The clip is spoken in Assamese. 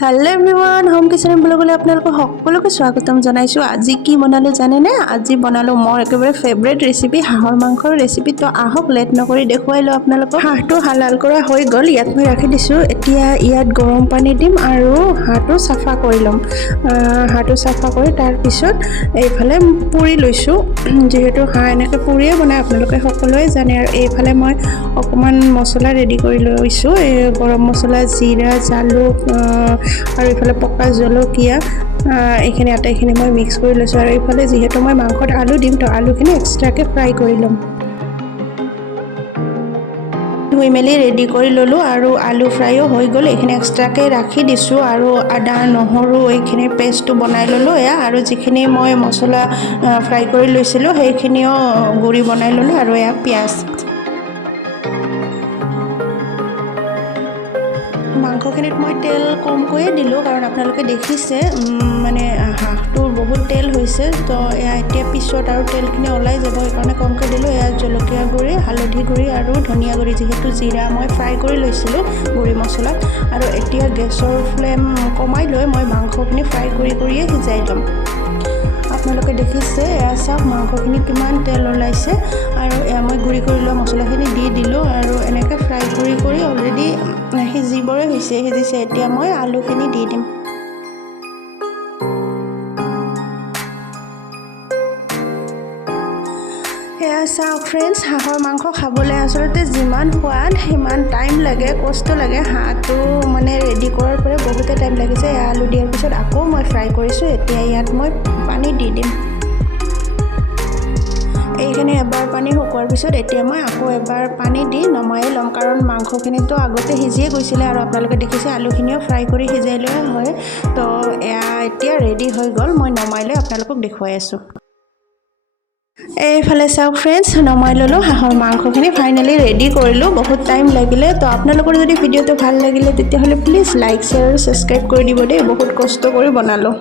हेलो एवरीवन होम किचन ब्लगले आपनालोक सकलोके स्वागतम जनाइছো। আজি কি বনালো জানেনে? আজি বনালো মোৰ একেবাৰে ফেভাৰিট ৰেচিপি হাঁহৰ মাংসৰ ৰেচিপি। তো আহক লেট নকৰি দেখুৱাইলো আপোনালোকক। হাঁহটো হালাল কৰা হৈ গল, ইয়াত মই ৰাখি দিছো। এতিয়া ইয়াত গৰম পানী দিম আৰু হাঁহটো সাফা কৰি লম। হাঁহটো সাফা কৰি তাৰ পিছত এইফালে পুৰি লৈছো। যেহেতু হাঁহ এনেকৈ পুৰিয়ে বনাই আপোনালোকে সকলোৱে জানে। আৰু এইফালে মই অকমান মছলা ৰেডি কৰি লৈছো। গৰম মছলা, জিৰা, জালুক আৰু ইফালে পকা জলকীয়া এইখিনি আটাইখিনি মই মিক্স কৰি লৈছোঁ। আৰু ইফালে যিহেতু মই মাংসত আলু দিম, তো আলুখিনি এক্সট্ৰাকৈ ফ্ৰাই কৰি ল'ম। ধুই মেলি ৰেডি কৰি ল'লোঁ আৰু আলু ফ্ৰাইও হৈ গ'ল। এইখিনি এক্সট্ৰাকৈ ৰাখি দিছোঁ। আৰু আদা নহৰু এইখিনি পেষ্টটো বনাই ল'লোঁ এয়া। আৰু যিখিনি মই মছলা ফ্ৰাই কৰি লৈছিলোঁ সেইখিনিও গুড়ি বনাই ল'লোঁ। আৰু এয়া পিঁয়াজ, মাংসখিনিত মই তেল কমকৈয়ে দিলোঁ, কাৰণ আপোনালোকে দেখিছে মানে হাঁহটোৰ বহুত তেল হৈছে। তো এয়া এতিয়া পিছত আৰু তেলখিনি ওলাই যাব, সেইকাৰণে কমকৈ দিলোঁ। এয়া জলকীয়া গুড়ি, হালধি গুড়ি আৰু ধনিয়া গুড়ি, যিহেতু জিৰা মই ফ্ৰাই কৰি লৈছিলোঁ গুড়ি মছলাত। আৰু এতিয়া গেছৰ ফ্লেম কমাই লৈ মই মাংসখিনি ফ্ৰাই কৰিয়ে সিজাই ল'ম। আপোনালোকে দেখিছে এয়া চাওক মাংসখিনি কিমান তেল ওলাইছে। আৰু এয়া মই গুড়ি কৰি লোৱা মছলাখিনি দি দিলোঁ। আৰু এনেকৈ ফ্ৰাই কৰি অলৰেডি সিজিবৰে সিজিছে। এতিয়া মই আলুখিনি দি দিম। এয়া চাওক ফ্ৰেণ্ডছ, হাঁহৰ মাংস খাবলৈ আচলতে যিমান সোৱাদ সিমান টাইম লাগে, কষ্ট লাগে। হাঁহটো মানে ৰেডি কৰাৰ পৰা বহুতে টাইম লাগিছে। এয়া আলু দিয়াৰ পিছত আকৌ মই ফ্ৰাই কৰিছোঁ। এতিয়া ইয়াত মই পানী দি দিম। এইখিনি এবাৰ পানী শুকোৱাৰ পিছত এতিয়া মই আকৌ এবাৰ পানী দি নমাই ল'ম, কাৰণ মাংসখিনিতো আগতে সিজিয়ে গৈছিলে। আৰু আপোনালোকে দেখিছে আলুখিনিও ফ্ৰাই কৰি সিজাই লোৱা হয়। তো এয়া এতিয়া ৰেডি হৈ গ'ল। মই নমাই লৈ আপোনালোকক দেখুৱাই আছোঁ। এইফালে চাওক ফ্ৰেণ্ডছ, নমাই ল'লোঁ হাঁহৰ মাংসখিনি, ফাইনেলি ৰেডি কৰিলোঁ। বহুত টাইম লাগিলে। তো আপোনালোকৰ যদি ভিডিঅ'টো ভাল লাগিলে তেতিয়াহ'লে প্লিজ লাইক, শ্বেয়াৰ আৰু ছাবস্ক্ৰাইব কৰি দিব দেই। বহুত কষ্ট কৰি বনালোঁ।